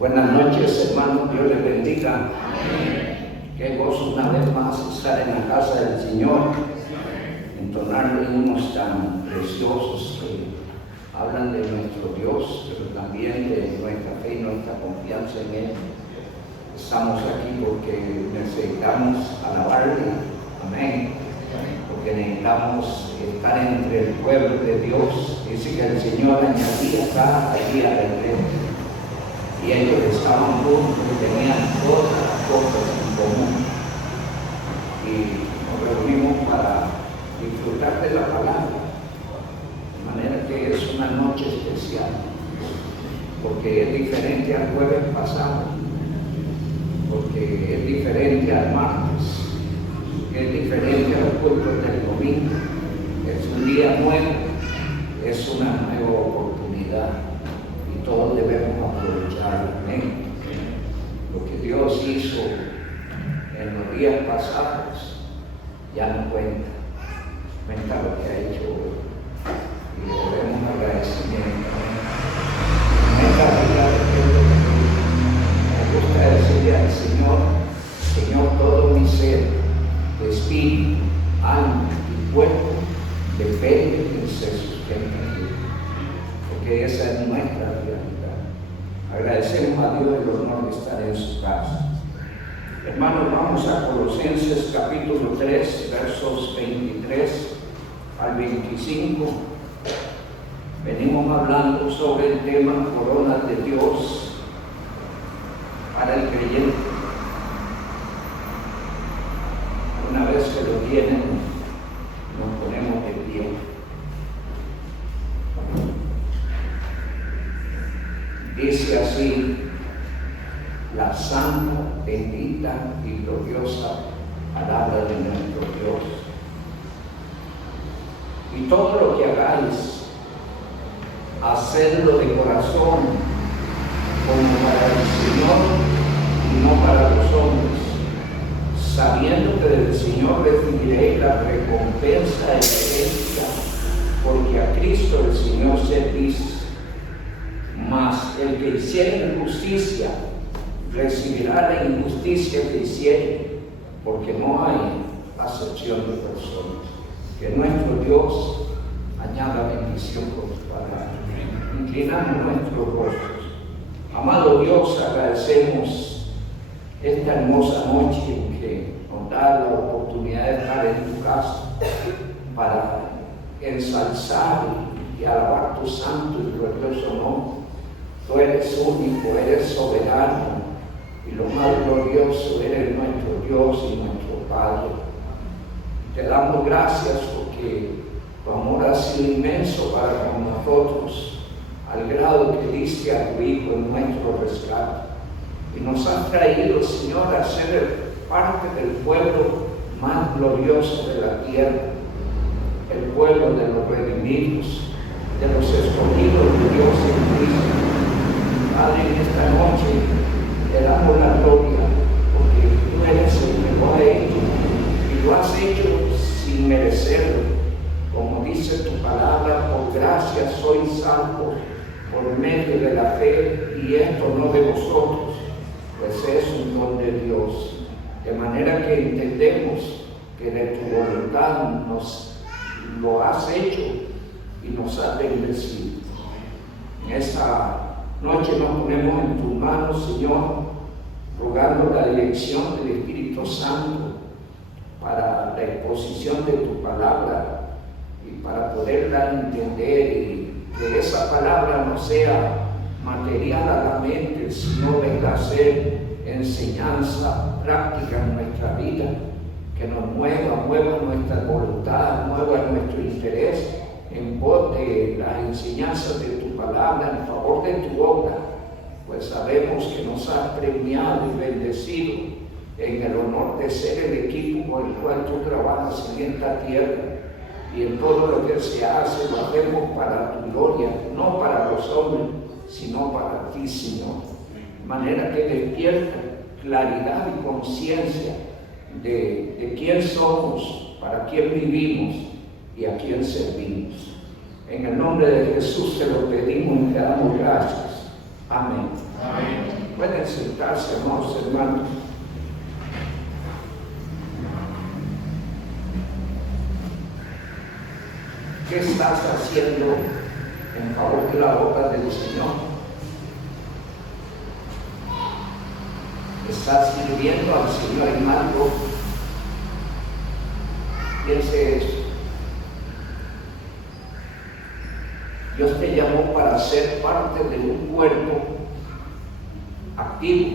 Buenas noches, hermanos, Dios les bendiga. Amén. Qué gozo una vez más estar en la casa del Señor, entonar himnos tan preciosos que hablan de nuestro Dios, pero también de nuestra fe y nuestra confianza en Él. Estamos aquí porque necesitamos alabarle, amén, porque necesitamos estar entre el pueblo de Dios. Dice que el Señor añadía cada día de repente. Y ellos estaban juntos y tenían todas las cosas en común. Y nos reunimos para disfrutar de la palabra. De manera que es una noche especial, porque es diferente al jueves pasado, porque es diferente al martes, es diferente al culto del domingo. Es un día nuevo, es una nueva oportunidad. Todos debemos aprovechar, amén. Lo que Dios hizo en los días pasados ya no cuenta lo que ha hecho hoy. Y le debemos agradecimiento. Me gusta decirle al Señor, todo mi ser, espíritu, alma y cuerpo depende de que se sustente. Porque esa es nuestra realidad. Agradecemos a Dios el honor de estar en su casa. Hermanos, vamos a Colosenses capítulo 3, versos 23 al 25. Venimos hablando sobre el tema coronas de Dios para el creyente. Una vez que lo tienen, nos ponemos de pie. Dice así la santa, bendita y gloriosa palabra de nuestro Dios. Y todo lo que hagáis, hacedlo de corazón, como para el Señor y no para los hombres, sabiendo que del Señor recibiréis la recompensa de la herencia, porque a Cristo el Señor servís. Mas el que hiciere injusticia recibirá la injusticia que hiciere, porque no hay acepción de personas. Que nuestro Dios añada bendición por su palabra. Inclinamos nuestros rostros. Amado Dios, agradecemos esta hermosa noche que nos da la oportunidad de estar en tu casa para ensalzar y alabar tu santo y glorioso nombre. Tú eres único, eres soberano, y lo más glorioso, eres nuestro Dios y nuestro Padre. Te damos gracias porque tu amor ha sido inmenso para con nosotros, al grado que diste a tu Hijo en nuestro rescate. Y nos has traído, Señor, a ser parte del pueblo más glorioso de la tierra, el pueblo de los redimidos, de los escogidos de Dios en Cristo. Padre, en esta noche te damos la gloria porque tú eres el que lo ha hecho y lo has hecho sin merecerlo. Como dice tu palabra, por gracia sois salvos por medio de la fe, y esto no de vosotros, pues es un don de Dios. De manera que entendemos que de tu voluntad nos lo has hecho y nos has bendecido. En esta noche nos ponemos en tus manos, Señor, rogando la dirección del Espíritu Santo para la exposición de tu palabra y para poderla entender, y que esa palabra no sea material a la mente, sino venga a ser enseñanza práctica en nuestra vida, que nos mueva nuestra voluntad, mueva nuestro interés en pos de las enseñanzas de tu palabra, en favor de tu obra, pues sabemos que nos has premiado y bendecido en el honor de ser el equipo con el cual tú trabajas en esta tierra, y en todo lo que se hace lo hacemos para tu gloria, no para los hombres, sino para ti, Señor. De manera que despierta claridad y conciencia de quién somos, para quién vivimos y a quién servimos. En el nombre de Jesús te lo pedimos y te damos gracias. Amén. Amén. Pueden sentarse, amados hermanos. ¿Qué estás haciendo en favor de la obra del Señor? ¿Estás sirviendo al Señor en algo? Piense eso. Dios te llamó para ser parte de un cuerpo activo,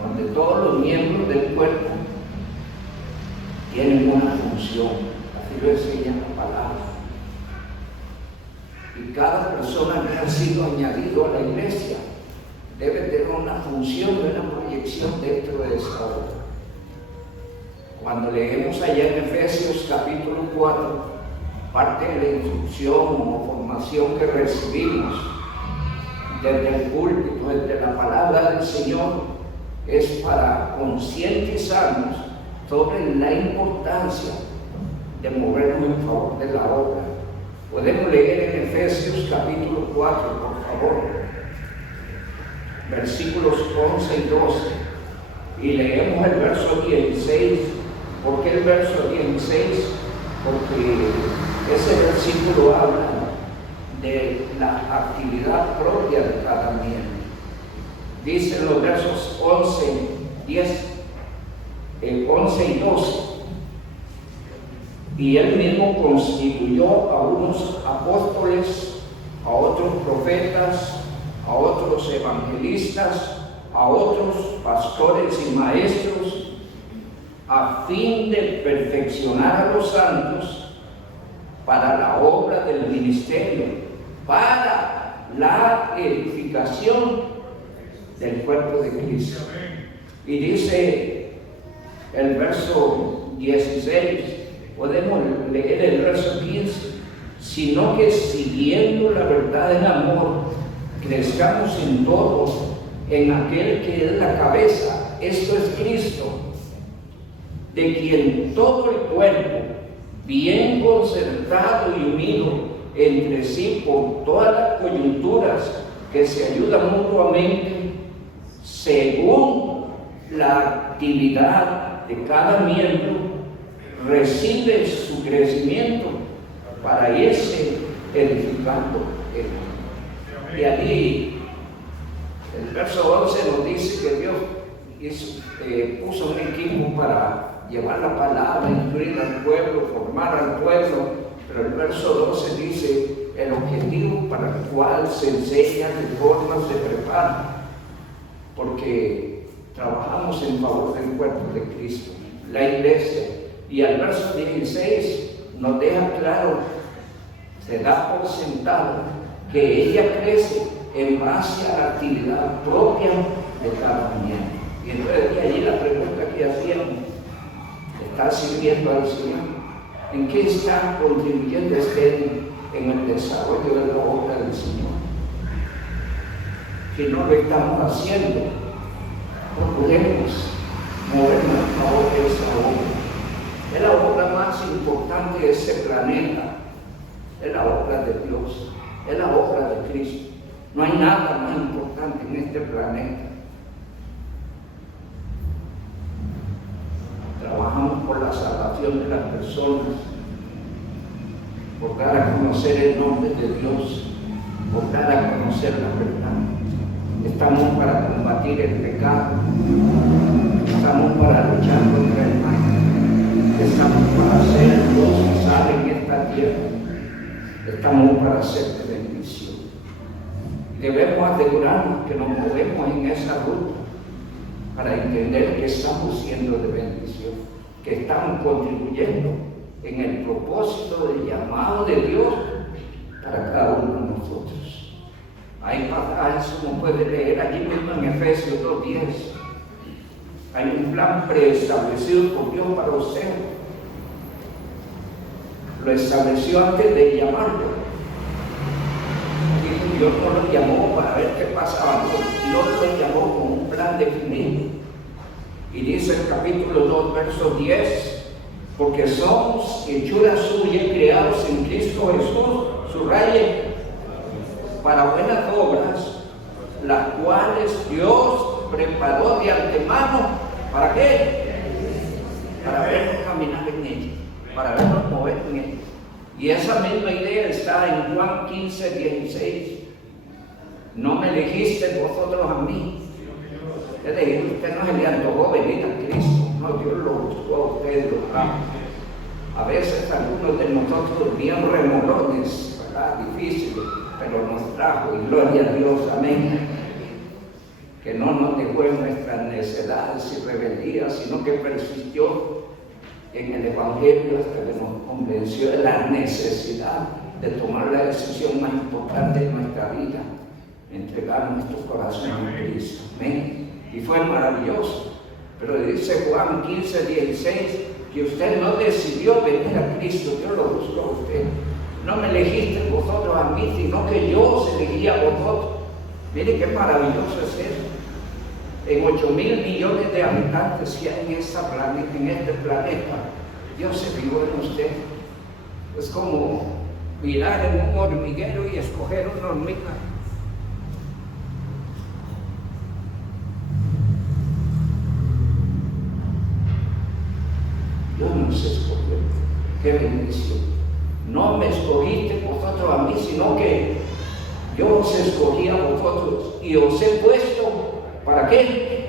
donde todos los miembros del cuerpo tienen una función. Así lo enseña la palabra. Y cada persona que ha sido añadido a la iglesia debe tener una función y una proyección dentro de esa obra. Cuando leemos allá en Efesios capítulo 4, parte de la instrucción o formación que recibimos desde el púlpito, desde la palabra del Señor, es para concientizarnos sobre la importancia de movernos en favor de la obra. Podemos leer en Efesios capítulo 4, por favor, versículos 11 y 12, y leemos el verso 16. ¿Por qué el verso 16? Porque ese versículo habla de la actividad propia de cada miembro. Dicen los versos 11 y 12. Y él mismo constituyó a unos apóstoles, a otros profetas, a otros evangelistas, a otros pastores y maestros, a fin de perfeccionar a los santos para la obra del ministerio, para la edificación del cuerpo de Cristo. Y dice el verso 16, podemos leer el verso 15, sino que siguiendo la verdad en amor, crezcamos en todo, en aquel que es la cabeza, esto es Cristo, de quien todo el cuerpo, bien concertado y unido entre sí por todas las coyunturas que se ayudan mutuamente, según la actividad de cada miembro, recibe su crecimiento para irse edificando. Y allí el verso 11 nos dice que Dios puso un equipo para llevar la palabra, instruir al pueblo, formar al pueblo, pero el verso 12 dice el objetivo para el cual se enseña, se forma, se prepara, porque trabajamos en favor del cuerpo de Cristo, la iglesia. Y al verso 16 nos deja claro, se da por sentado que ella crece en base a la actividad propia de cada miembro. Y entonces de allí la pregunta que hacíamos, ¿está sirviendo al Señor? ¿En qué está contribuyendo usted en el desarrollo de la obra del Señor? Si no lo estamos haciendo, procuremos movernos a favor de esa obra. Es la obra más importante de ese planeta, es la obra de Dios, es la obra de Cristo. No hay nada más importante en este planeta. Trabajamos por la salvación de las personas, por dar a conocer el nombre de Dios, por dar a conocer la verdad. Estamos para combatir el pecado, estamos para luchar contra el mal, estamos para hacer Dios sal en esta tierra, estamos para hacer de bendición. Debemos asegurarnos que nos movemos en esa ruta para entender que estamos siendo de bendición, que estamos contribuyendo en el propósito del llamado de Dios para cada uno de nosotros. Hay pasajes, como puede leer allí mismo en Efesios 2:10. Hay un plan preestablecido por Dios para usted. Lo estableció antes de llamarlo. Dios no lo llamó para ver qué pasaba, Dios lo llamó con un plan definido. Y dice el capítulo 2, verso 10, porque somos hechura suya, creados en Cristo Jesús, subraye, para buenas obras, las cuales Dios preparó de antemano. ¿Para qué? Para vernos caminar en ella, para vernos mover en ella. Y esa misma idea está en Juan 15:16. No me elegiste vosotros a mí. Usted no se le antojó venir a Cristo. No, Dios lo buscó a usted, lo ama. A veces algunos de nosotros bien remolones, ¿verdad? Difíciles, pero nos trajo, y gloria a Dios, amén. Que no nos dejó en nuestras necedades y rebeldías, sino que persistió en el Evangelio hasta que nos convenció de la necesidad de tomar la decisión más importante de nuestra vida, entregar nuestro corazón a Cristo. Amén. Y fue maravilloso. Pero dice Juan 15:16 que usted no decidió venir a Cristo, Dios lo buscó a usted. No me elegiste vosotros a mí, sino que yo os elegí a vosotros. Mire qué maravilloso es eso. En 8.000 millones de habitantes que hay en este planeta, Dios se fijó en usted. Es como mirar en un hormiguero y escoger una hormiga. Dios nos escogió. Qué bendición. No me escogiste vosotros a mí, sino que yo os escogí a vosotros y os he puesto. ¿Para qué?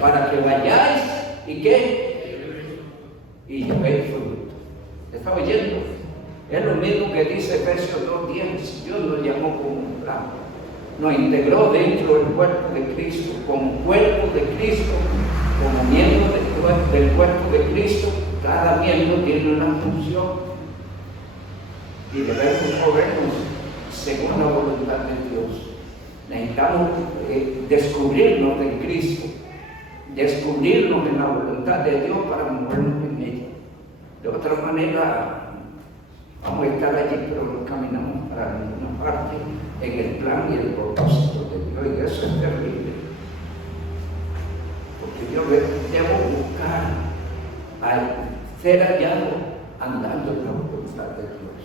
Para que vayáis y ¿qué? Y llevéis fruto. ¿Está oyendo? Es lo mismo que dice Efesios 2:10. Dios nos llamó como un plan. Nos integró dentro del cuerpo de Cristo, como cuerpo de Cristo, como miembro del cuerpo de Cristo. Cada miembro tiene una función y debemos movernos según la voluntad de Dios. Necesitamos descubrirnos en Cristo, descubrirnos en la voluntad de Dios para movernos en ella. De otra manera, vamos a estar allí, pero no caminamos para ninguna parte en el plan y el propósito de Dios, y eso es terrible. Porque yo debo buscar ser hallado andando en la voluntad de Dios.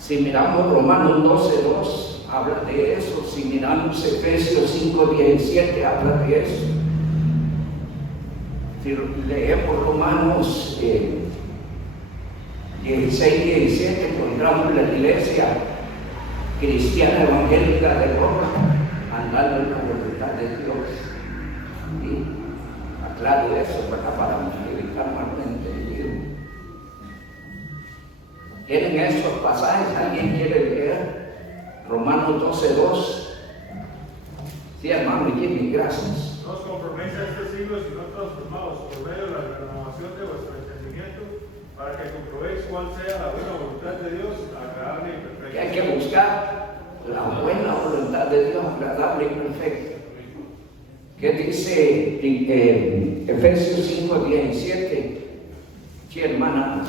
Si miramos Romanos 12:2, habla de eso. Si miramos Efesios 5:17, habla de eso. Si leemos Romanos 16:17, encontramos la iglesia cristiana evangélica de Roma andando en la voluntad de Dios. ¿Sí? Aclaro eso para evitar malentendido. ¿Quieren esos pasajes? ¿Alguien quiere leer? Romanos 12:2. Sí, hermano Jimmy, gracias. No os conforméis a este siglo, sino transformados por medio de la renovación de vuestro entendimiento, para que comprobéis cuál sea la buena voluntad de Dios, agradable y perfecta. Que hay que buscar la buena voluntad de Dios, agradable y perfecta. ¿Qué dice Efesios 5:17? Sí, hermana.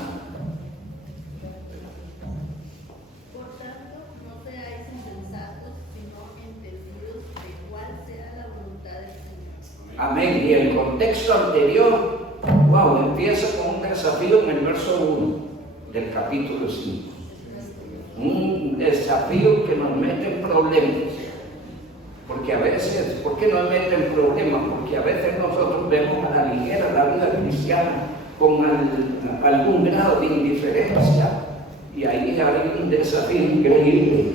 Por tanto, no seáis insensatos, sino entendidos de cuál sea la voluntad del Señor. Amén. Y el contexto anterior, empieza con un desafío en el verso 1 del capítulo 5. Un desafío que nos mete en problemas. Porque a veces, ¿por qué nos mete en problemas? Porque a veces nosotros vemos a la ligera la vida cristiana con algún grado de indiferencia. Y ahí hay un desafío increíble.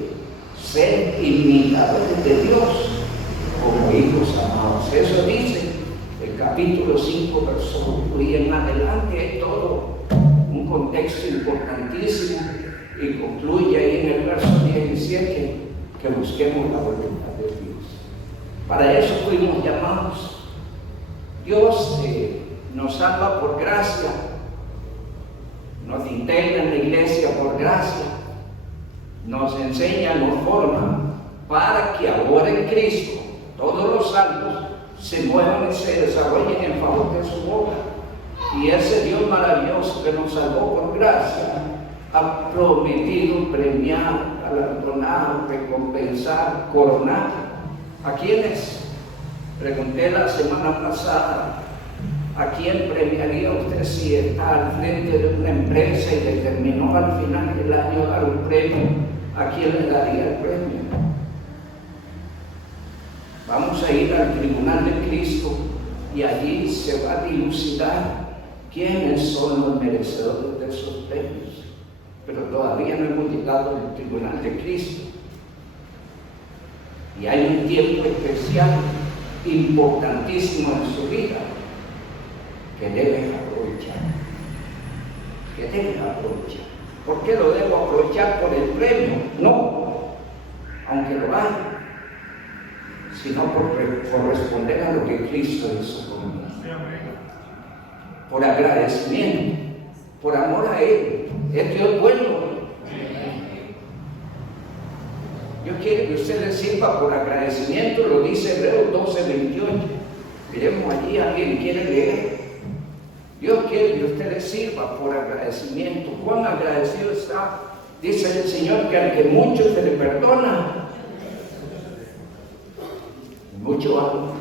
Ser imitadores de Dios como hijos amados. Eso dice el capítulo 5, verso 1. Y en adelante es todo un contexto importantísimo. Y concluye ahí en el verso 17 que busquemos la voluntad de Dios. Para eso fuimos llamados. Dios nos salva por gracia, nos integra en la iglesia por gracia, nos enseña, nos forma, para que ahora en Cristo todos los santos se muevan y se desarrollen en favor de su obra. Y ese Dios maravilloso que nos salvó por gracia ha prometido premiar, galardonar, recompensar, coronar. ¿A quiénes? Pregunté la semana pasada, ¿a quién premiaría usted si está al frente de una empresa y determinó al final del año dar un premio? ¿A quién le daría el premio? Vamos a ir al tribunal de Cristo y allí se va a dilucidar quiénes son los merecedores de esos premios. Pero todavía no hemos llegado al tribunal de Cristo. Y hay un tiempo especial, importantísimo en su vida, que debes aprovechar. Que debes aprovechar. ¿Por qué lo debo aprovechar por el premio? No, aunque lo haya, sino por responder a lo que Cristo hizo conmigo. Por agradecimiento, por amor a Él. Es Dios bueno. Dios quiere que usted le sirva por agradecimiento, lo dice Hebreos 12:28. Miremos allí, alguien quiere leer. Dios quiere que usted le sirva por agradecimiento. ¿Cuán agradecido está? Dice el Señor que al que mucho se le perdona, mucho ama,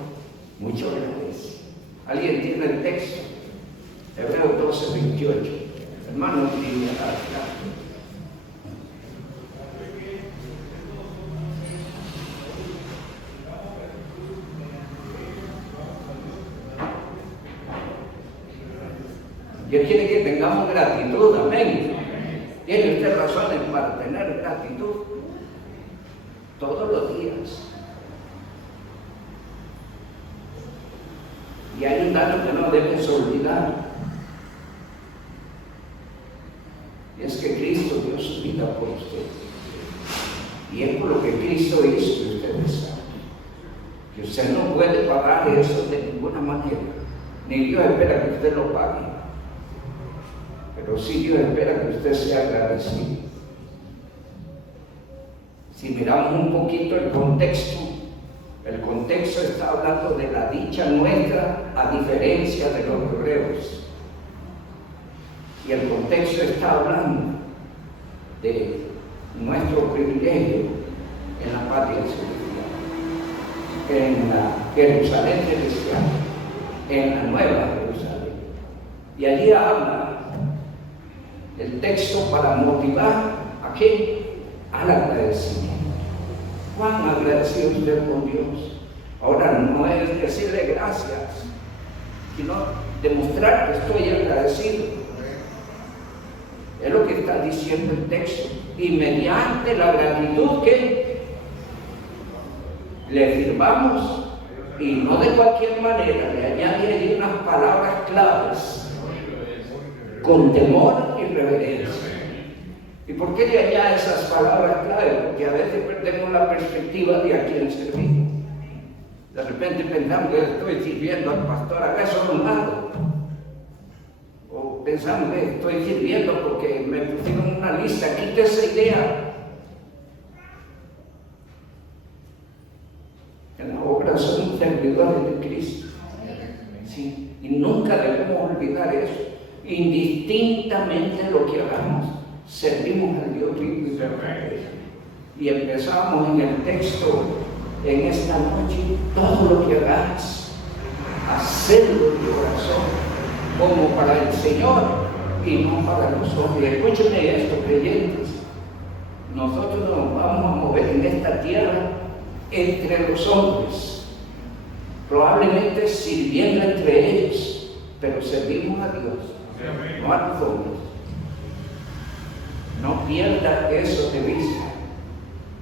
mucho agradece. ¿Alguien tiene el texto? Hebreos 12:28. Hermano, Dios quiere que tengamos gratitud, amén. Tiene usted razones para tener gratitud todos los días. Y hay un dato que no debes olvidar. Y es que Cristo dio su vida por usted. Y es por lo que Cristo hizo que ustedes saben. Que usted no puede pagar eso de ninguna manera. Ni Dios espera que usted lo pague. Pero sí Dios espera que usted sea agradecido. Si miramos un poquito el contexto está hablando de la dicha nuestra a diferencia de los hebreos. Y el contexto está hablando de nuestro privilegio en la patria celestial, en la Jerusalén celestial, en la nueva Jerusalén. Y allí habla el texto para motivar a qué? Al agradecimiento. ¿Cuán agradecido usted con Dios? Ahora no es decirle gracias, sino demostrar que estoy agradecido. Es lo que está diciendo el texto. Y mediante la gratitud que le firmamos, y no de cualquier manera, le añade ahí unas palabras claves, con temor y reverencia. ¿Y por qué le añade esas palabras claves? Porque a veces perdemos la perspectiva de a quién servimos. De repente pensamos que estoy sirviendo al pastor, ¿acaso a un lado? O pensamos que estoy sirviendo porque me pusieron una lista. Quite esa idea. En la obra somos servidores de Cristo. Sí. Y nunca debemos olvidar eso. Indistintamente lo que hagamos, servimos al Dios vivo y verdadero. Y empezamos en el texto en esta noche: todo lo que hagas, hacedlo de corazón, como para el Señor y no para los hombres. Escúchenme esto, creyentes. Nosotros nos vamos a mover en esta tierra entre los hombres, probablemente sirviendo entre ellos, pero servimos a Dios, no a los hombres. No pierda eso de vista,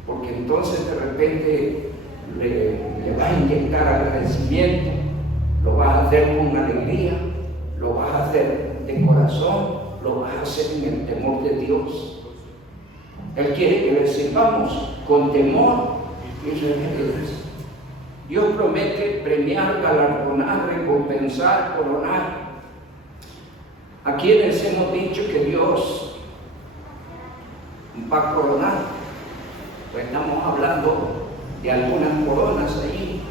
porque entonces de repente le vas a inyectar agradecimiento, lo vas a hacer con alegría, lo vas a hacer de corazón, lo vas a hacer en el temor de Dios. Él quiere que le sirvamos con temor y reverencia. Dios promete premiar, galardonar, recompensar, coronar a quienes hemos dicho que Dios va a coronar. Pues estamos hablando de algunas coronas allí.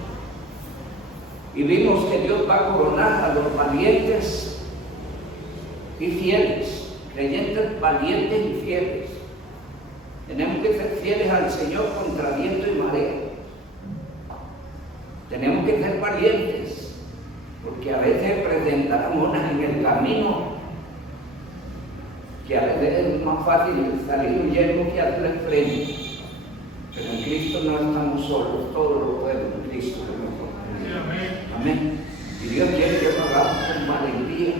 Y vimos que Dios va a coronar a los valientes y fieles, creyentes valientes y fieles. Tenemos que ser fieles al Señor contra viento y marea. Tenemos que ser valientes, porque a veces presentamos en el camino que a veces es más fácil salir huyendo que hacer frente. Pero en Cristo no estamos solos, todo lo podemos en Cristo que nos fortalece. Amén. Y Dios quiere que lo hagamos con valentía,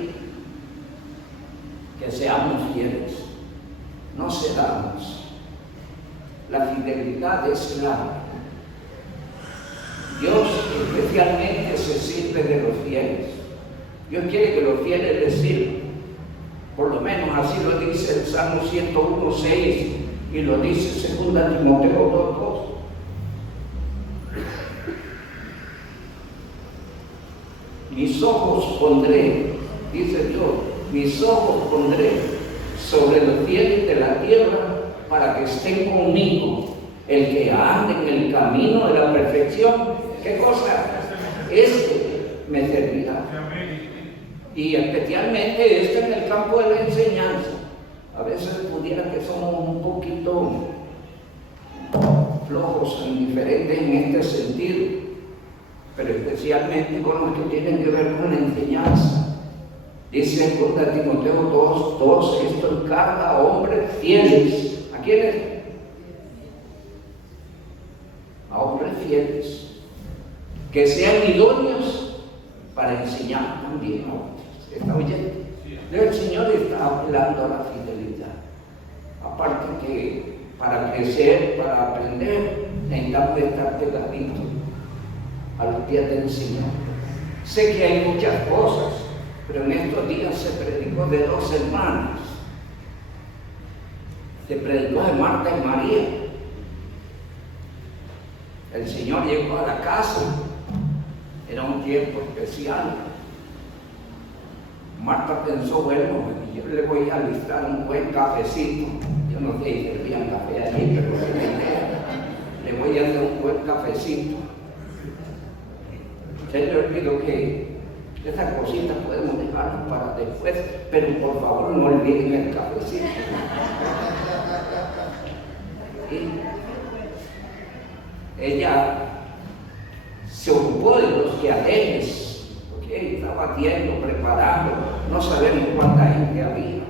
que seamos fieles, no cedamos. La fidelidad es clave. Dios especialmente se sirve de los fieles. Dios quiere que los fieles le sirvan. Por lo menos así lo dice el Salmo 101:6 y lo dice 2 Timoteo 2:2. Mis ojos pondré, dice Dios, mis ojos pondré sobre los fieles de la tierra para que estén conmigo. El que ande en el camino de la perfección, ¿qué cosa? Me servirá. Y especialmente esto en el campo de la enseñanza. A veces pudiera que somos un poquito flojos e indiferentes en este sentido, pero especialmente con los que tienen que ver con la enseñanza. Dice 2 Timoteo 2:2, esto encarga a hombres fieles. ¿A quiénes? A hombres fieles, que sean idóneos para enseñar también a otros. ¿Está oyendo? El Señor está hablando a la fidelidad. Aparte que para crecer, para aprender, necesitamos estar pegaditos a los pies del Señor. Sé que hay muchas cosas, pero en estos días se predicó de 2 hermanas. Se predicó de Marta y María. El Señor llegó a la casa. Era un tiempo especial. Marta pensó, bueno, yo le voy a alistar un buen cafecito. Yo no sé si servían café allí, pero le voy a hacer un buen cafecito. Se le olvidó que esas cositas podemos dejarlas para después, pero por favor no olviden el cafecito. Y ella se ocupó de los quehaceres. Estaba haciendo, preparando, no sabemos cuánta gente había.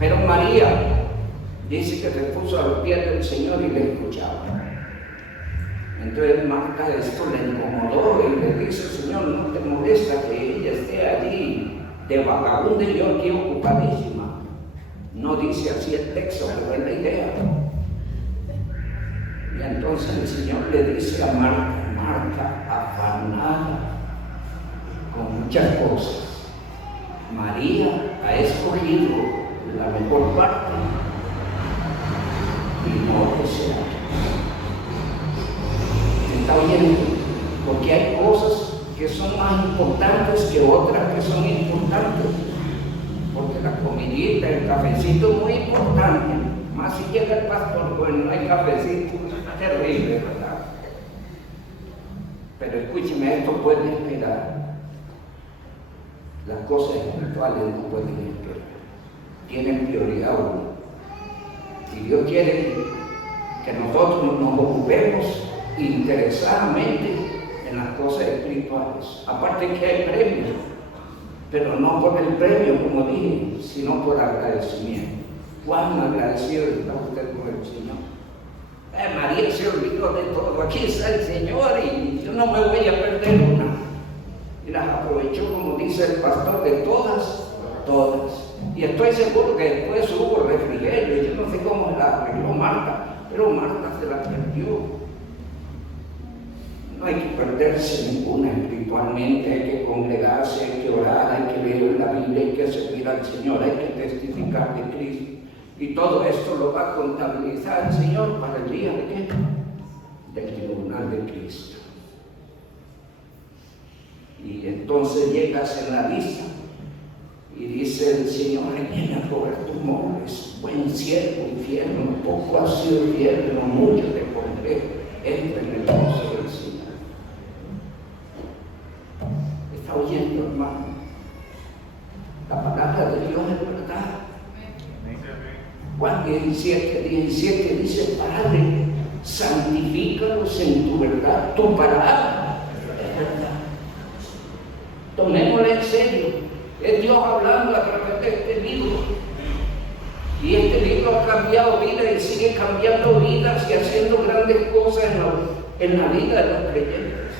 Pero María dice que se puso a los pies del Señor y le escuchaba. Entonces Marta esto le incomodó y le dice: Señor, ¿no te molesta que ella esté allí de vagabunda y yo aquí ocupadísima? No dice así el texto, pero es la idea. Y entonces el Señor le dice a Marta: Marta, afanada con muchas cosas, María ha escogido la mejor parte y no desea. ¿Se está oyendo? Porque hay cosas que son más importantes que otras que son importantes. Porque la comidita, el cafecito es muy importante. Más si llega el pastor, bueno, no hay cafecito, es terrible, ¿verdad? Pero escúcheme, esto puede esperar. Las cosas espirituales no pueden esperar. Tienen prioridad uno. Y Dios quiere que nosotros nos ocupemos interesadamente en las cosas espirituales. Aparte que hay premios, pero no por el premio, como dije, sino por agradecimiento. ¿Cuán agradecido está usted con el Señor? María se olvidó de todo. Aquí está el Señor y yo no me voy a perder una. Y las aprovechó, como dice el pastor, de todas. Y estoy seguro que después hubo refrigerio. Yo no sé cómo la arregló Marta, pero Marta se la perdió. No hay que perderse ninguna espiritualmente, hay que congregarse, hay que orar, hay que leer la Biblia, hay que servir al Señor, hay que testificar de Cristo. Y todo esto lo va a contabilizar el Señor para el día de qué? Del tribunal de Cristo. Y entonces llegas en la lista y dice el Señor: viene a cobrar tus mores, buen siervo y fiel, un poco has sido fiel, pero mucho te pondré, entra en el gozo del Señor. ¿Está oyendo, hermano? La palabra de Dios es verdad. Juan 17 dice: Padre, santifícalos en tu verdad, tu palabra es verdad. Tomémosla en serio, es Dios hablando a través de este libro. Y este libro ha cambiado vidas y sigue cambiando vidas y haciendo grandes cosas en la vida de los creyentes.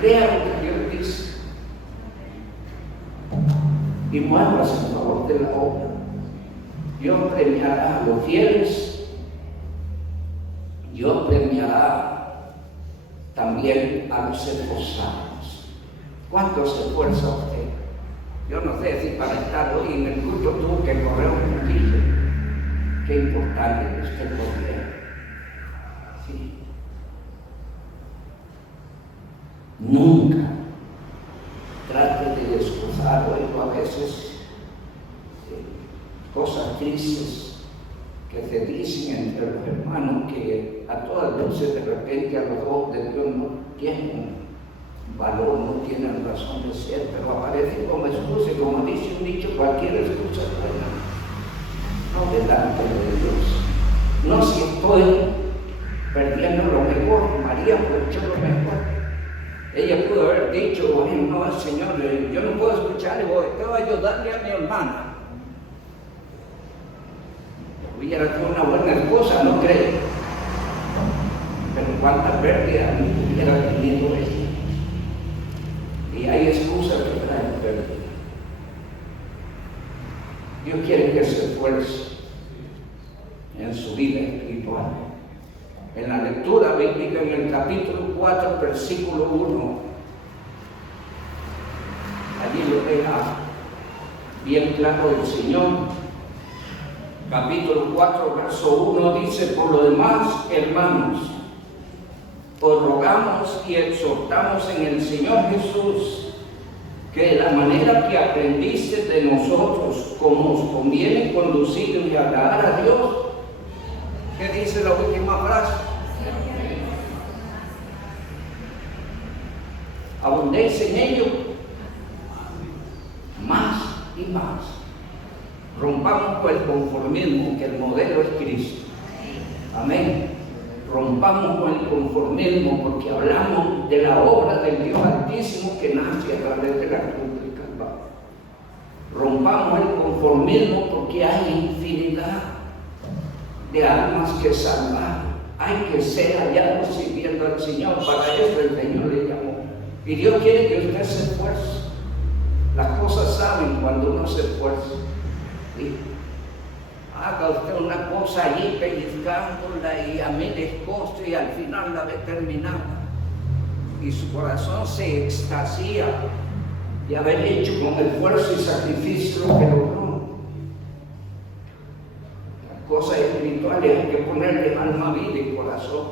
Lea lo que Dios dice y muévase en favor de la obra. Dios premiará a los fieles. Dios premiará también a los esforzados. ¿Cuánto se esfuerza usted? Yo no sé si para estar hoy en el culto tuvo que correr un poquillo. Qué importante que usted corriera. Sí. Nunca trate de excusar, oigo a veces cosas tristes que se dicen entre los hermanos que a todas luces de repente a los ojos de Dios no tienen valor, no tienen razón de ser, pero aparecen como excusa, y como dice un dicho, cualquier excusa es buena, no delante de Dios. No si estoy perdiendo lo mejor, María aprovechó lo mejor. Ella pudo haber dicho, no, Señor, yo no puedo escucharle, te voy a ayudarle a mi hermana. Hubiera sido una buena esposa, no creo. Pero cuánta pérdida hubiera tenido ella. Y hay excusas que traen pérdida. Dios quiere que se esfuerce en su vida espiritual. En la lectura bíblica, en el capítulo 4, versículo 1, allí lo deja bien claro el Señor. Capítulo 4, verso 1 dice: por lo demás, hermanos, os rogamos y exhortamos en el Señor Jesús que de la manera que aprendiste de nosotros, como os conviene conducir y agradar a Dios. ¿Qué dice la última frase? Abundéis en ello más y más. Rompamos con el conformismo, que el modelo es Cristo. Amén. Rompamos con el conformismo, porque hablamos de la obra del Dios Altísimo que nace a través de la cruz del Calvario. Rompamos el conformismo, porque hay infinidad de almas que salvar. Hay que ser hallados sirviendo al Señor. Para eso el Señor le llamó. Y Dios quiere que usted se esfuerce. Las cosas saben cuando uno se esfuerza. ¿Sí? Haga usted una cosa allí pellizcándola y a miles costos y al final la ve terminada. Y su corazón se extasía de haber hecho con esfuerzo y sacrificio lo que logró. Cosas espirituales hay que ponerle alma, vida y corazón,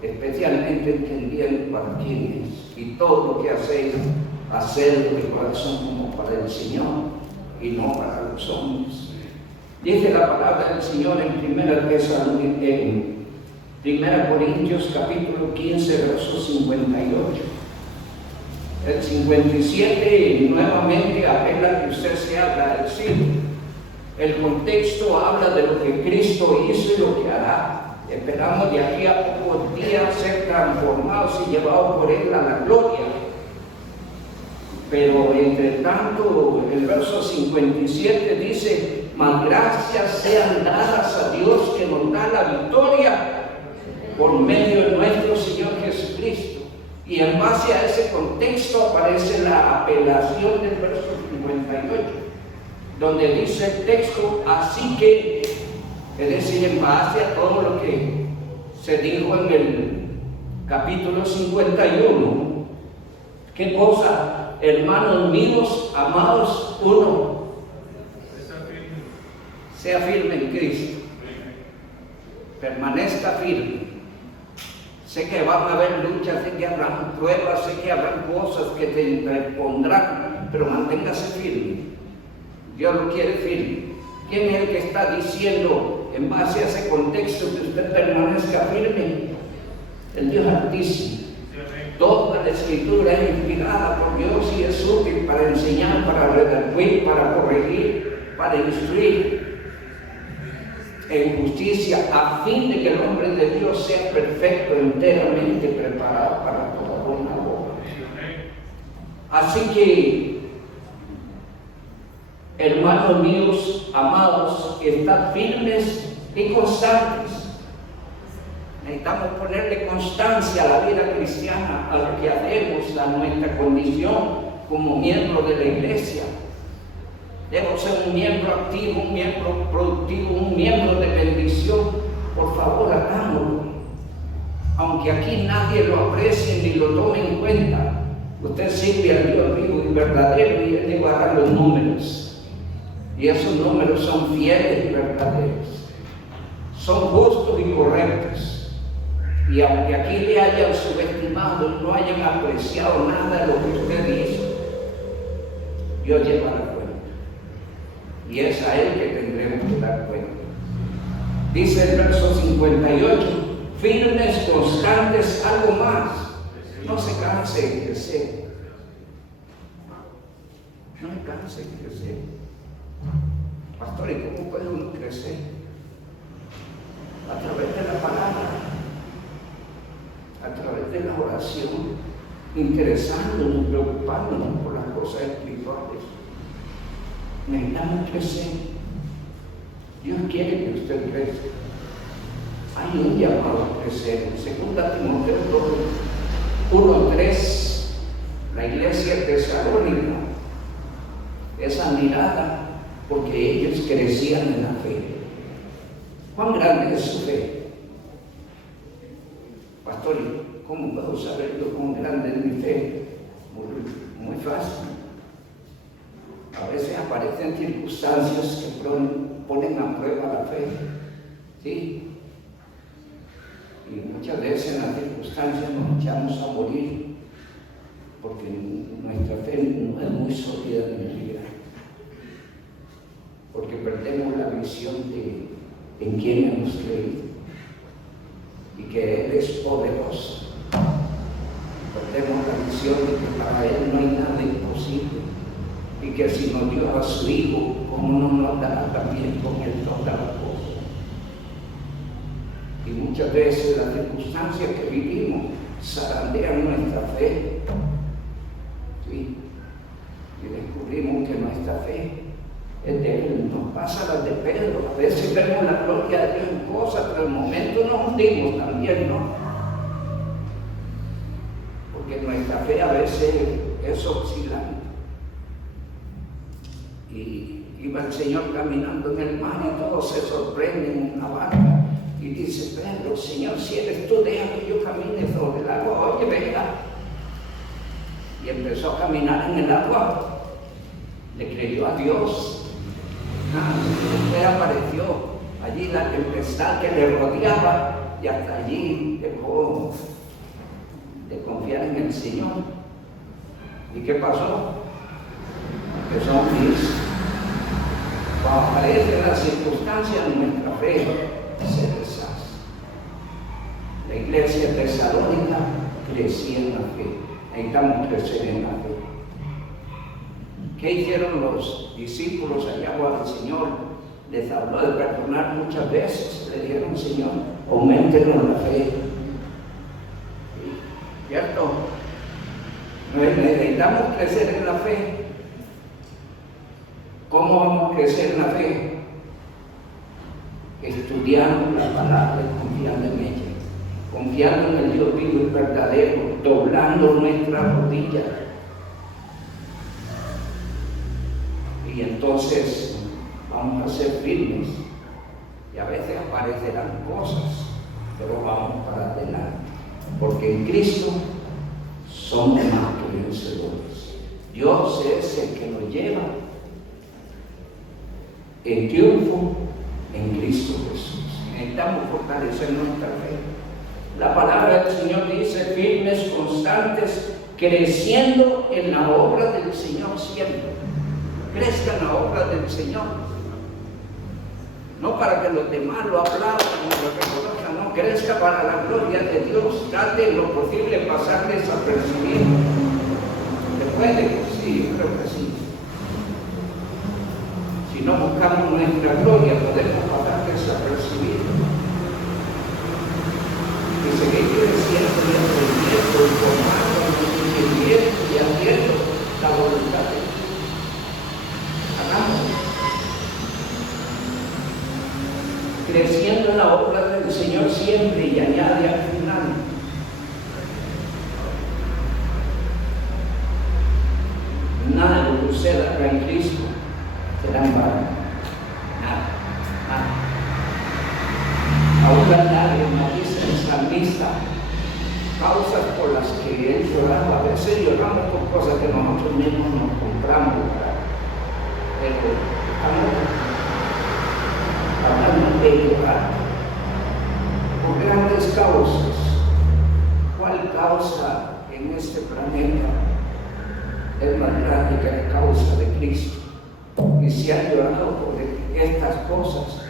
especialmente entendiendo para quién es. Y todo lo que hacéis, hacerlo de corazón como para el Señor y no para los hombres. Dice la palabra del Señor en 1 Corintios capítulo 15, verso 58. El 57 nuevamente apela que usted sea agradecido. El contexto habla de lo que Cristo hizo y lo que hará. Esperamos de aquí a pocos días ser transformados y llevados por Él a la gloria. Pero entre tanto, el verso 57 dice: mas gracias sean dadas a Dios que nos da la victoria por medio de nuestro Señor Jesucristo. Y en base a ese contexto aparece la apelación del verso 58. Donde dice el texto: así que, es decir, en base a todo lo que se dijo en el capítulo 51, ¿qué cosa, hermanos míos, amados? Uno, sea firme en Cristo, permanezca firme. Sé que van a haber luchas, sé que habrán pruebas, sé que habrán cosas que te interpondrán, pero manténgase firme. Dios lo quiere firme. ¿Quién es el que está diciendo en base a ese contexto que usted permanezca firme? El Dios Altísimo. Toda la Escritura es inspirada por Dios y es útil para enseñar, para redarguir, para corregir, para instruir en justicia, a fin de que el hombre de Dios sea perfecto, enteramente preparado para toda buena obra. Así que, hermanos míos, amados, estar firmes y constantes. Necesitamos ponerle constancia a la vida cristiana, a lo que hacemos, a nuestra condición como miembro de la iglesia. Debo ser un miembro activo, un miembro productivo, un miembro de bendición. Por favor, hagámoslo. Aunque aquí nadie lo aprecie ni lo tome en cuenta, usted sirve al Dios vivo y verdadero y Él le va a dar los números. Y esos números son fieles y verdaderos. Son justos y correctos. Y aunque aquí le hayan subestimado y no hayan apreciado nada de lo que usted hizo, Dios lleva la cuenta. Y es a Él que tendremos que dar cuenta. Dice el verso 58, firmes, constantes, algo más. No se canse de crecer. No me canse de crecer. Pastor, ¿y cómo puede uno crecer? A través de la palabra, a través de la oración, interesándonos, preocupándonos por las cosas espirituales. Necesitamos crecer. Dios quiere que usted crezca. Hay un llamado a crecer. En 2 Timoteo 1:3, la iglesia de Tesalónica es admirada porque ellos crecían en la fe. ¿Cuán grande es su fe? Pastor, ¿cómo puedo saberlo cuán grande es mi fe? Muy fácil. A veces aparecen circunstancias que ponen a prueba la fe. ¿Sí? Y muchas veces en las circunstancias nos echamos a morir porque nuestra fe no es muy sólida ni real. Porque perdemos la visión de en quién hemos creído y que Él es poderoso. Perdemos la visión de que para Él no hay nada imposible y que si nos dio a su Hijo, ¿cómo no nos dará también con Él todas las cosas? Y muchas veces las circunstancias que vivimos zarandean nuestra fe. ¿Sí? Y descubrimos que nuestra fe es de Él, nos pasa las de Pedro. A veces vemos la gloria de Dios en cosas, pero en momentos nos hundimos también, ¿no? Porque nuestra fe a veces es oscilante. Y iba el Señor caminando en el mar y todos se sorprenden en la barca. Y dice Pedro, Señor, si eres tú, deja que yo camine sobre el agua. Oye, venga. Y empezó a caminar en el agua. Le creyó a Dios. Usted apareció allí la tempestad que le rodeaba y hasta allí dejó de confiar en el Señor. ¿Y qué pasó? Empezó a hundirse. Cuando aparecen las circunstancias, nuestra fe se deshace. La iglesia de Tesalónica crecía en la fe. Necesitamos crecer en la fe. ¿Qué hicieron los discípulos allá cuando el Señor les habló de perdonar muchas veces? Le dijeron, Señor, auméntenos la fe. ¿Cierto? Necesitamos crecer en la fe. ¿Cómo vamos a crecer en la fe? Estudiando la palabra y confiando en ella. Confiando en el Dios vivo y verdadero, doblando nuestras rodillas. Y entonces vamos a ser firmes. Y a veces aparecerán cosas, pero vamos para adelante. Porque en Cristo somos más que vencedores. Dios es el que nos lleva en triunfo en Cristo Jesús. Necesitamos fortalecer nuestra fe. La palabra del Señor dice firmes, constantes, creciendo en la obra del Señor siempre. Crezca en la obra del Señor. No para que los demás lo aplaudan o lo reconozcan, no, crezca para la gloria de Dios. Trate lo posible pasar desapercibido. ¿Se puede? Sí, yo creo que sí. Si no buscamos nuestra gloria, podemos pasar desapercibidos. Y seguir creciendo y aprendiendo y formando y entendiendo y haciendo la voluntad de Dios. Hagámoslo. siempre y añade al final. Nada de lo que usted haga en Cristo será en vano. Nada, nada. Aún las lágrimas, dice el salmista, causas por las que él lloraba. A veces lloramos por cosas que nosotros mismos nos compramos, pero hablando de llorar por grandes causas. ¿Cuál causa en este planeta es más grande que la causa de Cristo? Y si han llorado por estas cosas,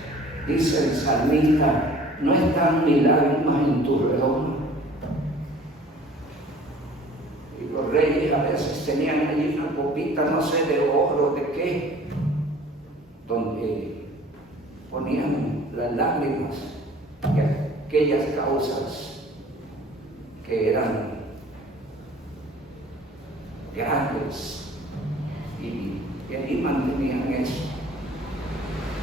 dice el salmista, no están mis lágrimas en tu redoma. Y los reyes a veces tenían allí una copita, no sé, de oro, de qué, donde ponían las lágrimas de aquellas causas que eran grandes, y allí mantenían eso.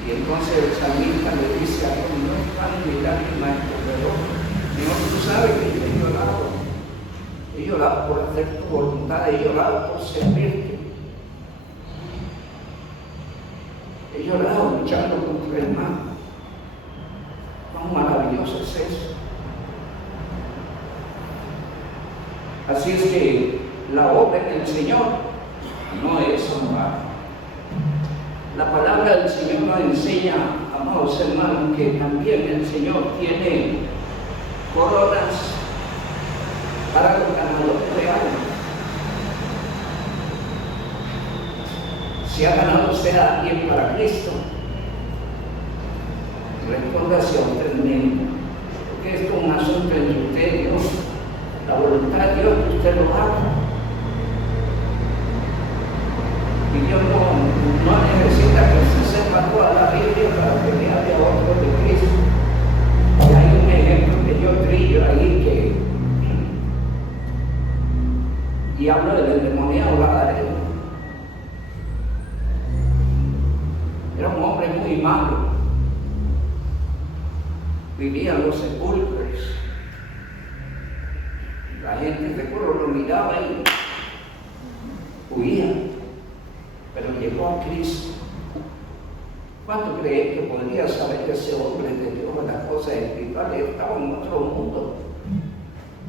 Y entonces el salmista le dice a Dios, no están mis lágrimas en tu redoma. Dios, tú sabes que yo he llorado por hacer tu voluntad, he llorado por servirte, he llorado luchando contra el mal. Cuán maravilloso es eso. Así es que la obra del Señor no es en vano. La palabra del Señor nos enseña, amados hermanos, que también el Señor tiene coronas para los ganadores reales. Si ha ganado usted a alguien para Cristo, respóndase a usted mismo, porque esto es un asunto entre usted y Dios. La voluntad de Dios que usted lo haga. Y Dios no necesita que se sepa toda la Biblia para que le hable a otro de Cristo. Y hay un ejemplo que yo trillo ahí y hablo del endemoniado Gadareno. Era un hombre muy malo. Vivía en los sepulcros. La gente seguro lo miraba y huía. Pero llegó a Cristo. ¿Cuánto cree que podría saber ese hombre de Dios las cosas espirituales? Estaba en otro mundo.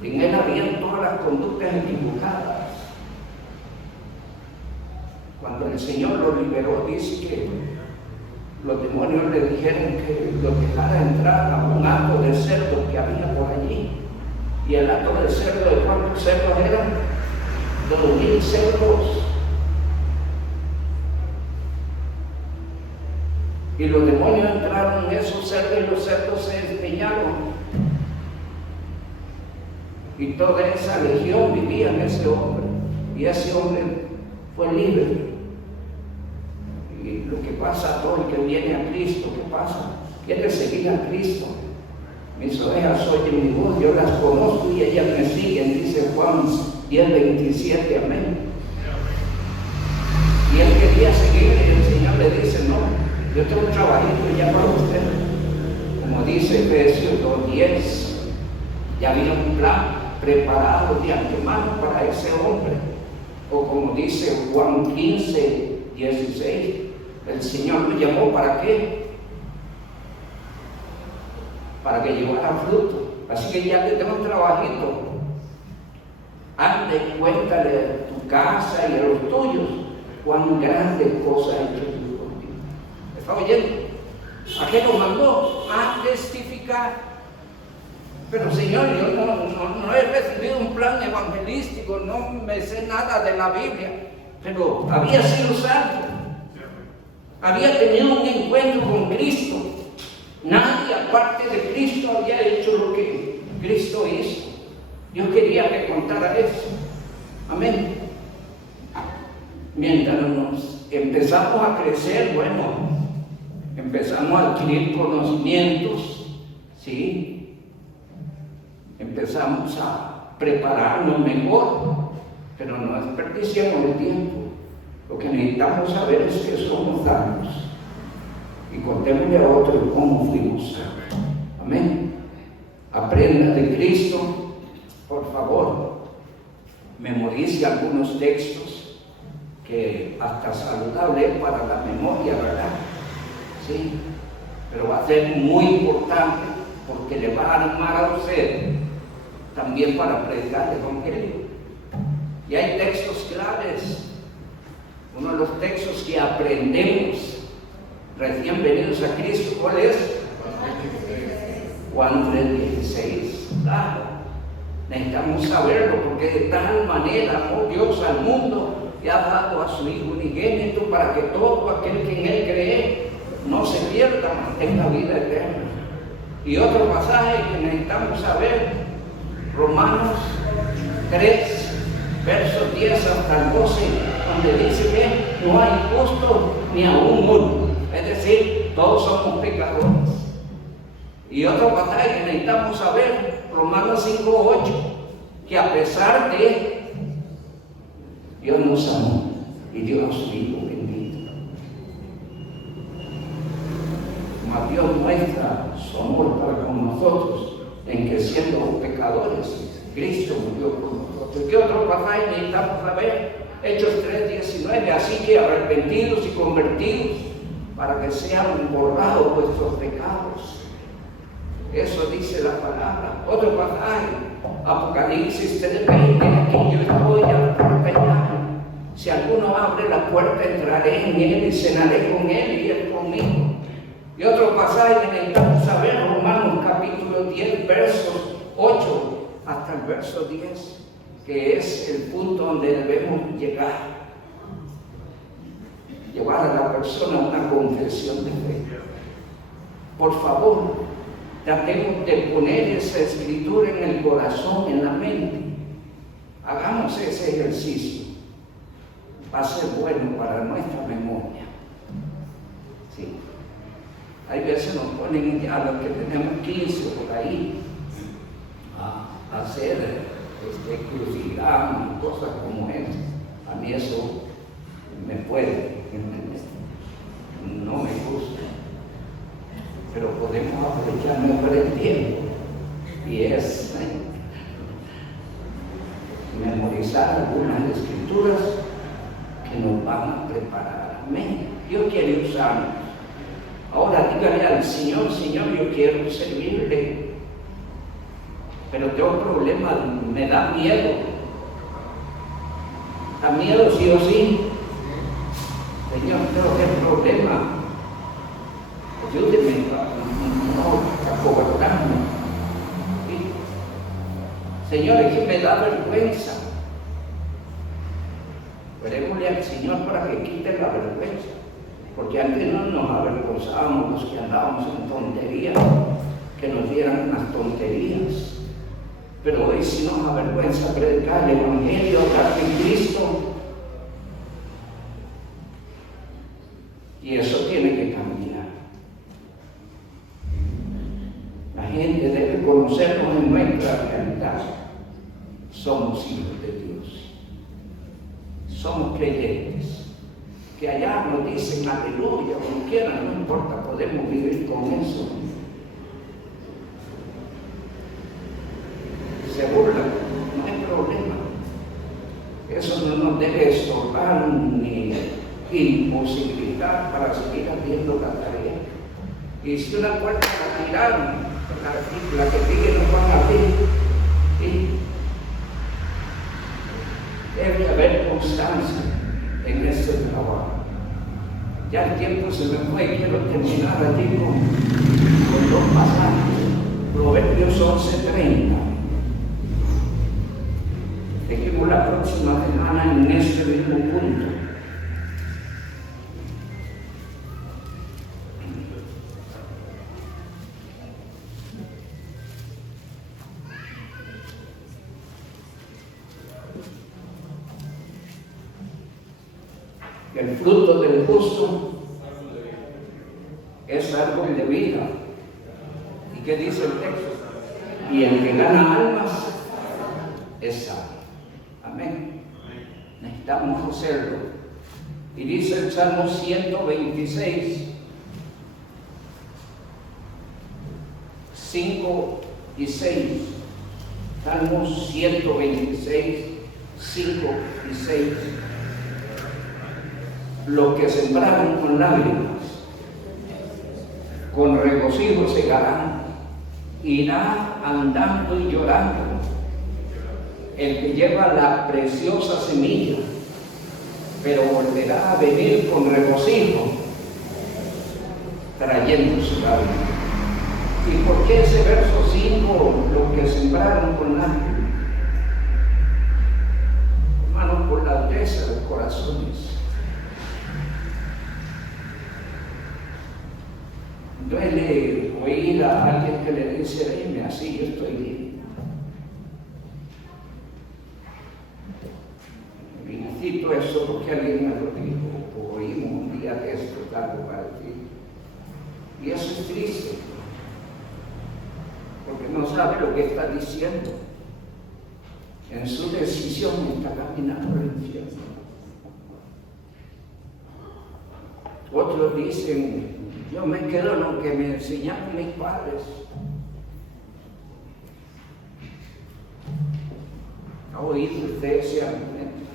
En él habían todas las conductas equivocadas. Cuando el Señor lo liberó, dice que los demonios le dijeron que lo dejara entrar a un hato de cerdos que había por allí. Y el hato de cerdos, ¿de cuántos cerdos eran? 2,000 cerdos. Y los demonios entraron en esos cerdos y los cerdos se despeñaron. Y toda esa legión vivía en ese hombre. Y ese hombre fue libre. Y lo que pasa a todo el que viene a Cristo, ¿qué pasa? Quiere seguir a Cristo. Mis ovejas oyen mi voz, yo las conozco y ellas me siguen, dice Juan 10:27, amén. Y él quería seguir y el Señor le dice, no, yo tengo un trabajito ya para usted. Como dice Efesios 2:10, ya había un plan preparado de antemano para ese hombre. O como dice Juan 15:16, el Señor lo llamó ¿para qué? Para que llevara fruto. Así que ya te tengo un trabajito. Ande y cuéntale a tu casa y a los tuyos cuán grandes cosas ha hecho Dios contigo. ¿Está oyendo? ¿A qué lo mandó? A testificar. Pero Señor, yo no he recibido un plan evangelístico, no me sé nada de la Biblia, pero había sido salvo. Había tenido un encuentro con Cristo. Nadie aparte de Cristo había hecho lo que Cristo hizo. Dios quería que contara eso. Amén. Mientras nos empezamos a crecer, bueno, empezamos a adquirir conocimientos, ¿sí? Empezamos a prepararnos mejor, pero no desperdiciamos el tiempo. Lo que necesitamos saber es que somos danos. Y contémosle a otro cómo fuimos. Amén. aprenda de Cristo. Por favor, memorice algunos textos que hasta saludable es para la memoria, ¿verdad? Sí, pero va a ser muy importante porque le va a animar a usted también para predicar el Evangelio. Y hay textos claves. Uno de los textos que aprendemos recién venidos a Cristo, ¿cuál es? Juan 3:16. Claro, necesitamos saberlo porque de tal manera amó Dios al mundo que ha dado a su Hijo unigénito para que todo aquel que en Él cree no se pierda, mas tenga vida eterna. Y otro pasaje que necesitamos saber, Romanos 3, versos 10 hasta el 12, donde dice que no hay justo ni aún uno, es decir, todos somos pecadores. Y otro pasaje que necesitamos saber, Romanos 5:8, que a pesar de Dios nos amó y dio a su Hijo bendito. Mas Dios muestra su amor para con nosotros en que siendo pecadores, Cristo murió por nosotros. ¿Qué otro pasaje necesitamos saber? Hechos 3:19, así que arrepentidos y convertidos para que sean borrados vuestros pecados. Eso dice la palabra. Otro pasaje, Apocalipsis 3:20, aquí yo estoy a la puerta y llamo. Si alguno abre la puerta, entraré en él y cenaré con él y él conmigo. Y otro pasaje que necesitamos saber, Romanos capítulo 10, versos 8 hasta el verso 10, que es el punto donde debemos llegar. Llevar a la persona a una confesión de fe. Por favor, tratemos de poner esa escritura en el corazón, en la mente. Hagamos ese ejercicio. Va a ser bueno para nuestra memoria. Sí. Hay veces nos ponen ya los que tenemos 15 por ahí a hacer crucigrama y cosas como esas. A mí eso me puede, no me gusta. Pero podemos aprovechar mejor el tiempo y es memorizar algunas escrituras que nos van a preparar. Amén. Dios quiere usarnos. Ahora dígale al Señor, Señor, yo quiero servirle, pero tengo problemas, me da miedo. ¿Da miedo sí o sí? Señor, tengo que problema. Ayúdeme a cobertarme. Señor, es que me da vergüenza. Orémosle al Señor para que quite la vergüenza. Porque antes no nos avergonzábamos los que andábamos en tonterías, que nos dieran unas tonterías. Pero hoy sí nos avergüenza predicar el Evangelio, hablar de Cristo. Y eso tiene que cambiar. La gente debe conocernos en nuestra realidad. Somos hijos de Dios. Somos creyentes. Que allá nos dicen aleluya, como quieran, no importa, podemos vivir con eso. Se burlan, no hay problema. Eso no nos debe estorbar ni imposibilitar para seguir haciendo la tarea. Y si una puerta la tiraron, la que sigue no van a abrir. ¿Sí? Debe haber constancia en este trabajo. Ya el tiempo se me fue y quiero terminar allí con dos pasajes. Proverbios 11:30. Dejemos la próxima semana en este mismo punto. El fruto del justo es árbol de vida. ¿Y qué dice el texto? Y el que gana almas es sabio. Amén. Necesitamos hacerlo. Y dice el Salmo 126, 5 y 6. Salmos 126, 5 y 6. Los que sembraron con lágrimas, con regocijo segarán, irá andando y llorando. El que lleva la preciosa semilla, pero volverá a venir con regocijo, trayendo su lágrima. ¿Y por qué ese verso 5, los que sembraron con lágrimas? Hermanos, por la dureza de los corazones. Duele oír a alguien que le dice, dime así, yo estoy bien. Y cito eso porque alguien me lo dijo, o oímos un día de esto, algo para ti. Y eso es triste, porque no sabe lo que está diciendo. En su decisión está caminando al infierno. Otros dicen, yo me quedo en lo que me enseñaron mis padres. ¿Ha oído usted ese argumento?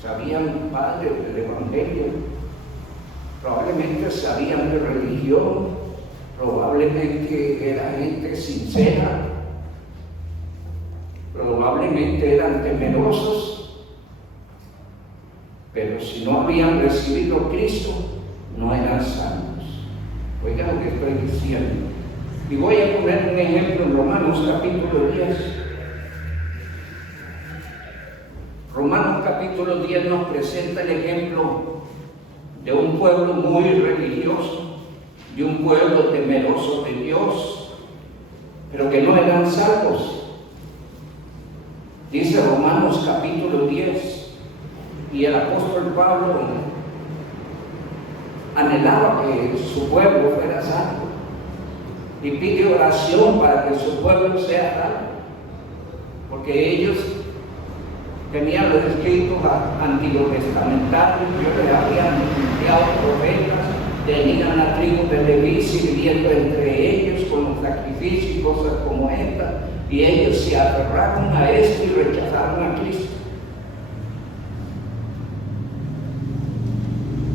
Sabían padres del Evangelio, probablemente sabían de religión, probablemente era gente sincera, probablemente eran temerosos, pero si no habían recibido a Cristo, no eran santos. Oigan lo que estoy diciendo. Y voy a poner un ejemplo en Romanos capítulo 10. Romanos capítulo 10 nos presenta el ejemplo de un pueblo muy religioso, de un pueblo temeroso de Dios, pero que no eran salvos. Dice Romanos capítulo 10, y el apóstol Pablo anhelaba que su pueblo fuera salvo y pide oración para que su pueblo sea salvo, porque ellos tenían los escritos antiguos testamentarios, Dios les había enviado profetas, tenían la tribu de Leví sirviendo entre ellos con los sacrificios y cosas como estas, y ellos se aferraron a esto y rechazaron a Cristo.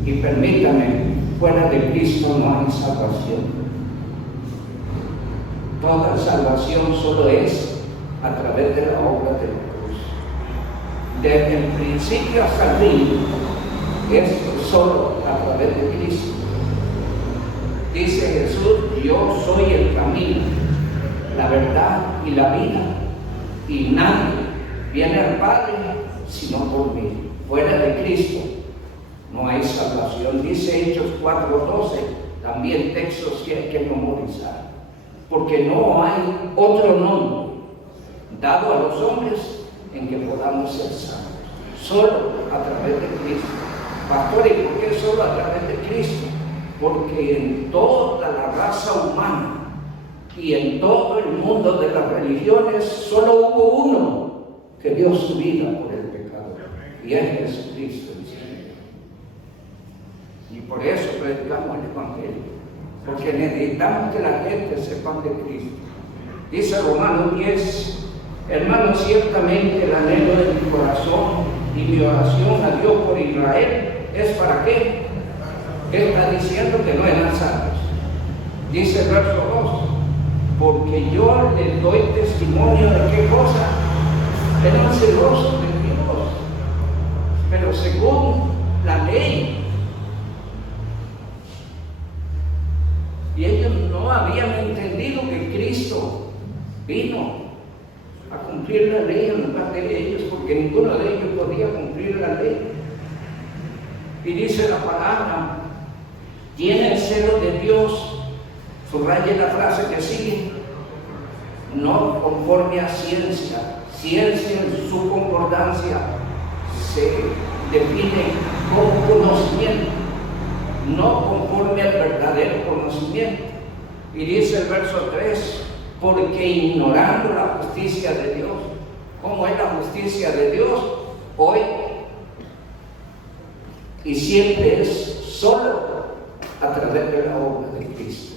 Y permítame, fuera de Cristo no hay salvación. Toda salvación solo es a través de la obra de Dios. Desde el principio hasta el fin es solo a través de Cristo. Dice Jesús, yo soy el camino, la verdad y la vida, y nadie viene al Padre sino por mí. Fuera de Cristo no hay salvación. Dice Hechos 4:12, también textos que hay que memorizar, porque no hay otro nombre dado a los hombres en que podamos ser salvos, solo a través de Cristo. Pastor, ¿y por qué solo a través de Cristo? Porque en toda la raza humana y en todo el mundo de las religiones solo hubo uno que dio su vida por el pecado, y es Jesucristo el Señor. Y por eso predicamos el Evangelio, porque necesitamos que la gente sepa de Cristo. Dice Romanos 10, hermanos, ciertamente el anhelo de mi corazón y mi oración a Dios por Israel es para qué. Está diciendo que no eran salvos. Dice el verso 2, porque yo les doy testimonio de qué cosa, eran celosos de Dios, pero según la ley. Y ellos no habían entendido que Cristo vino a cumplir la ley en lugar de ellos, porque ninguno de ellos podía cumplir la ley. Y dice la palabra, tiene el celo de Dios, subraye la frase que sigue, no conforme a ciencia. Ciencia en su concordancia se define como conocimiento, no conforme al verdadero conocimiento. Y dice el verso 3, porque ignorando la justicia de Dios. ¿Cómo es la justicia de Dios? Hoy y siempre es solo a través de la obra de Cristo.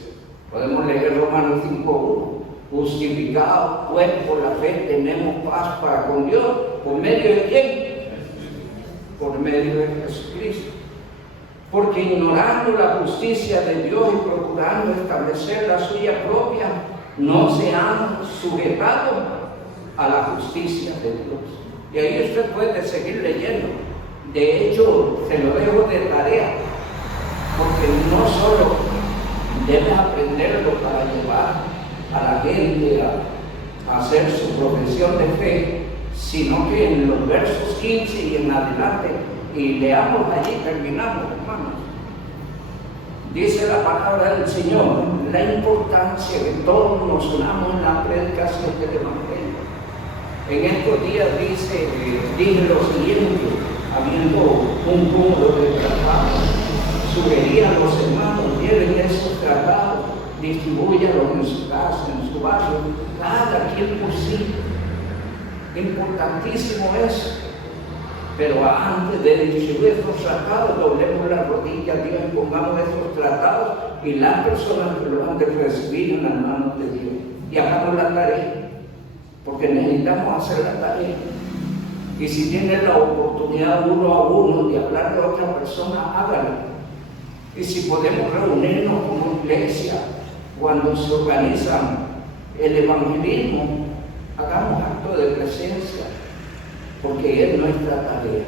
Podemos leer Romanos 5:1. Justificados pues por la fe tenemos paz para con Dios. ¿Por medio de quién? Por medio de Jesucristo. Porque ignorando la justicia de Dios y procurando establecer la suya propia, no se han sujetado a la justicia de Dios. Y ahí usted puede seguir leyendo. De hecho, se lo dejo de tarea, porque no solo debe aprenderlo para llevar a la gente a hacer su profesión de fe, sino que en los versos 15 y en adelante, y leamos allí, terminamos, hermanos. Dice la palabra del Señor, la importancia que todos nos unamos en la predicación del Evangelio. En estos días dije lo siguiente, habiendo un cúmulo de tratados, sugería a los hermanos, lleven esos tratados, distribúyalos en su casa, en su barrio, cada quien por sí. Importantísimo eso. Pero antes de distribuir esos tratados, doblemos las rodillas, Dios, y pongamos esos tratados y las personas que lo han de recibir en las manos de Dios. Y hagamos la tarea, porque necesitamos hacer la tarea. Y si tienen la oportunidad uno a uno de hablar de otra persona, háganlo. Y si podemos reunirnos como iglesia, cuando se organiza el evangelismo, hagamos acto de presencia, porque es nuestra tarea.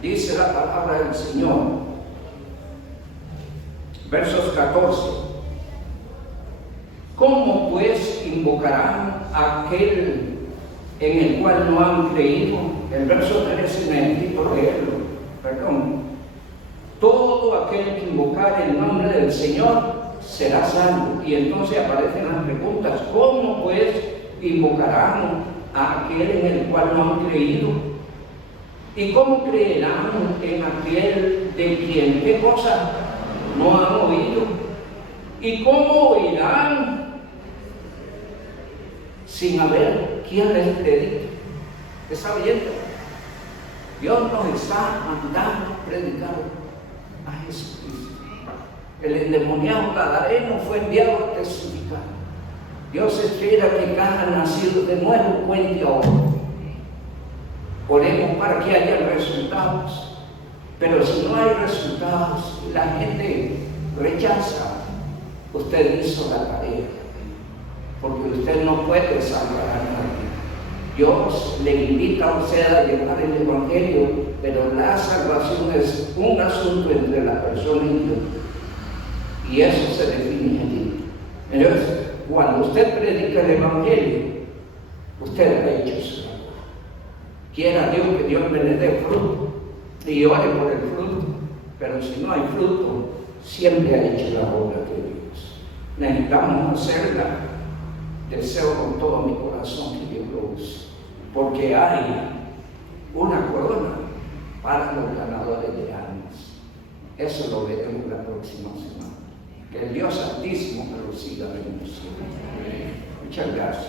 Dice la palabra del Señor, versos 14. ¿Cómo pues invocarán a aquel en el cual no han creído? El verso 13 necesito leerlo, perdón. Todo aquel que invocar el nombre del Señor será salvo. Y entonces aparecen las preguntas, ¿cómo pues invocarán a aquel en el cual no han creído? ¿Y cómo creerán en aquel de quien, qué cosa, no han oído? ¿Y cómo oirán sin haber quien les predique? ¿Está oyendo? Dios nos está mandando a predicar a Jesucristo. El endemoniado gadareno fue enviado a testificar. Dios espera que cada nacido de nuevo cuente ahora. Oremos para que haya resultados. Pero si no hay resultados, la gente rechaza. Usted hizo la tarea, porque usted no puede salvar a nadie. Dios le invita a usted a llevar el Evangelio, pero la salvación es un asunto entre la persona y Dios. Y eso se define allí. Entonces, cuando usted predica el Evangelio, usted ha hecho su labor. Quiera Dios que Dios me le dé fruto, y ore por el fruto, pero si no hay fruto, siempre ha hecho la obra de Dios. Necesitamos hacerla. Deseo con todo mi corazón que Dios lo use, porque hay una corona para los ganadores de almas. Eso lo veremos la próxima semana. Que el Dios Altísimo me lo siga bendiciendo. Muchas gracias.